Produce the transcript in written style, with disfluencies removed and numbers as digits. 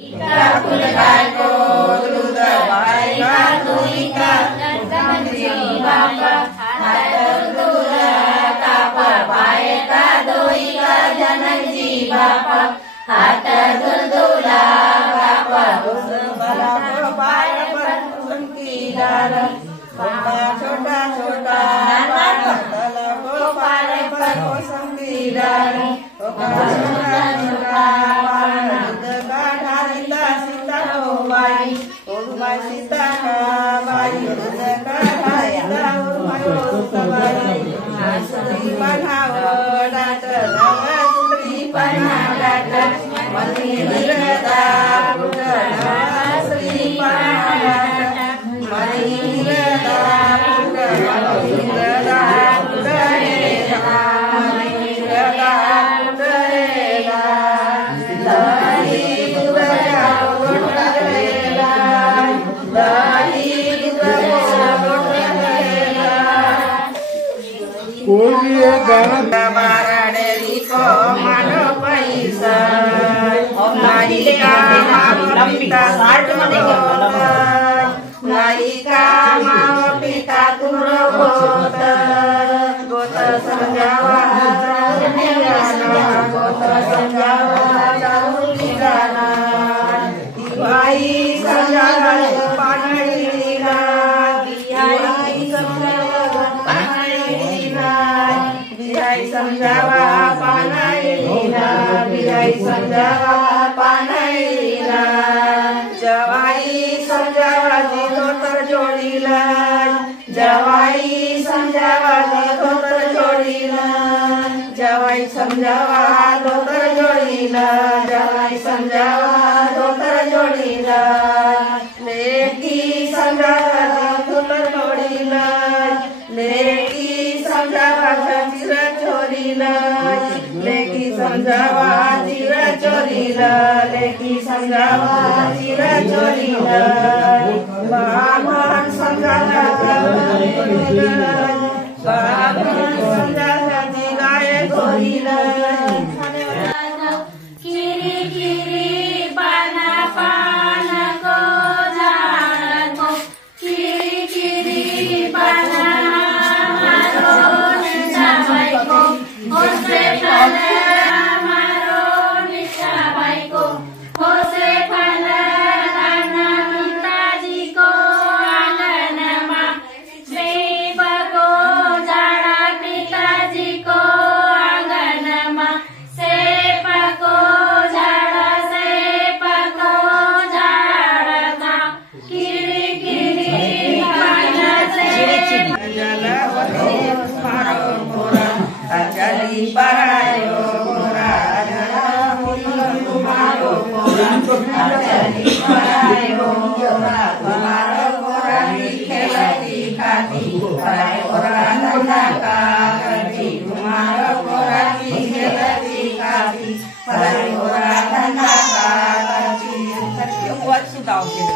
Ika kulgaiko duda baika tuika janji bapa hatar duda tapa baika doika janji bapa hatar duda bapa usbala baika panki dara छोटा छोटा तला को पारे पर कोसंगी डारी छोटा छोटा का ढारिला सीता हो बाई ओरुमाई सीता का बाई का ढारिला ओरुमाई ओरुमाई आसुरी पढ़ाओ डाटर आसुरी पढ़ाओ डाटर मंदिर दा पुटना आसुरी पढ़ाओ डाटर मंदिर दा Naika mau pita turo gota gota sanjawa gota sanjawa darulirana diwai sanjawa panarina diwai sanjawa panarina diwai sanjawa panarina diwai sanjawa panarina jawai sanjawa जोड़ीला जवाई समझावा धोतर जोड़ीला जवाई समझावा धोतर जोड़ीला जवाई समझावा धोतर जोड़ीला लेकी समझावा धोतर जोड़ीला लेकी समझावा जीरा चोरीला लेकी समझावा जीरा चोरीला लेकी समझावा जीरा चोरीला बामन संजाला बामन संजाला जिगाए गोरीला किरी किरी पाना पाना को जानो किरी किरी पाना मारो निशा भाई को होसे फले मारो निशा भाई को होसे फले Parayo mora kumaro ajali parayo mora kumaro mora kelati khati parayo mora naka kati kumaro mora kelati khati parayo mora naka kati. Buat sudah.